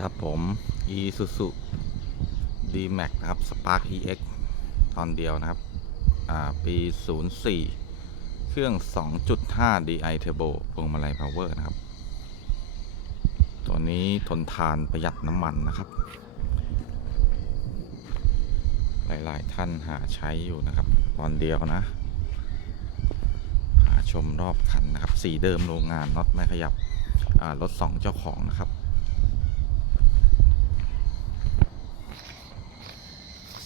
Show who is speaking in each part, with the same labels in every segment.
Speaker 1: ครับผม Isuzu D-Max นะครับ Spark EX ตอนเดียวนะครับอ่าปี 04 เครื่อง 2.5 DI Turbo พวงมาลัย Power นะครับ ตัวนี้ทนทานประหยัดน้ำมันนะครับ หลาย ๆ ท่านหาใช้อยู่นะครับ ตอนเดียวนะ หาชมรอบคันนะครับ สีเดิมโรงงานน็อตไม่ขยับอ่ารถสองเจ้าของนะครับ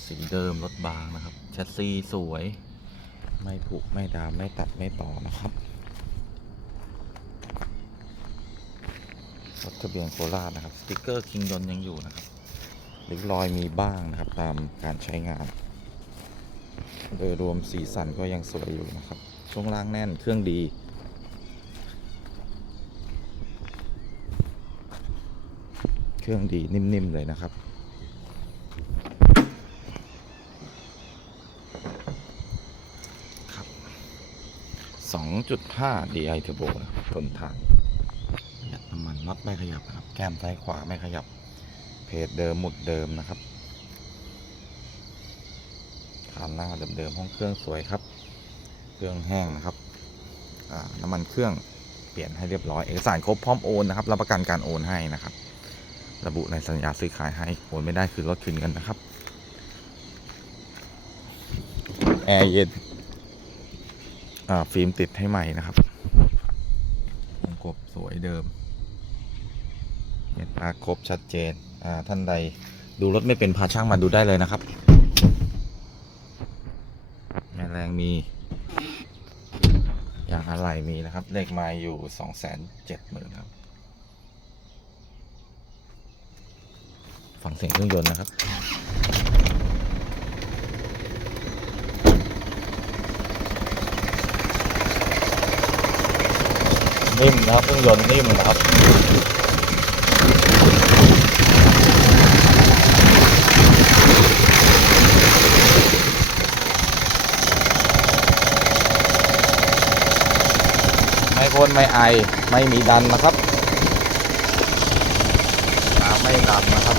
Speaker 1: สีเดิมรถบางนะครับแชสซีสวย ไม่ผุไม่ดามไม่ตัดไม่ต่อนะครับรถทะเบียนโคราชนะครับสติกเกอร์คิงยนยังอยู่นะครับริ้วรอยมีบ้างนะครับตามการใช้งาน โดยรวมสีสันก็ยังสวยอยู่นะครับ ช่วงล่างแน่นเครื่องดีเครื่องดีนิ่ม ๆ เลยนะครับ 2.5 DI Turbo นะครับทนทานน้ำมันน็อตไม่ขยับครับ แก้มซ้ายขวาไม่ขยับ เพจเดิมหมุดเดิมนะครับคานหน้าเดิมๆห้องเครื่องสวยครับ เครื่องแห้งนะครับน้ำมันเครื่องเปลี่ยนให้เรียบร้อย เอกสารครบพร้อมโอนนะครับ รับประกันการโอนให้นะครับ ระบุในสัญญาซื้อขายให้ โอนไม่ได้คือรถคืนกันนะครับ แอร์เย็น ฟิล์มติดให้ใหม่นะครับวงกบสวยเดิมเห็นปาครบชัดเจนท่านใดดูรถไม่เป็นพาช่างมาดูได้เลยนะครับ แม่แรงมียางอะไหล่มีนะครับ เลขไมาอยู่สองแสนเจ็ดหมื่นครับ ฟังเสียงเครื่องยนต์นะครับ นิ่มนะครับเครื่องยนต์นิ่มนะครับไม่พ่นไม่ไอไม่มีดันนะครับน้ำไม่ดำนะครับ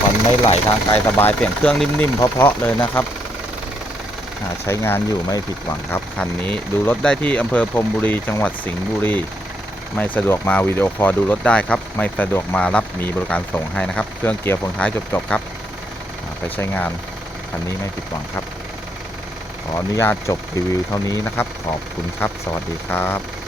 Speaker 1: ควันไม่ไหลทางไกลสบายเสียงเครื่องนิ่มๆเพราะๆเลยนะครับ ใช้งานอยู่ไม่ผิดหวังครับ คันนี้ดูรถได้ที่อำเภอพรมบุรี จังหวัดสิงห์บุรี ไม่สะดวกมาวิดีโอคอลดูรถได้ครับ ไม่สะดวกมารับมีบริการส่งให้นะครับ เครื่องเกียร์ฝงท้ายจบๆครับ ไปใช้งานคันนี้ไม่ผิดหวังครับ ขออนุญาตจบรีวิวเท่านี้นะครับ ขอบคุณครับ สวัสดีครับ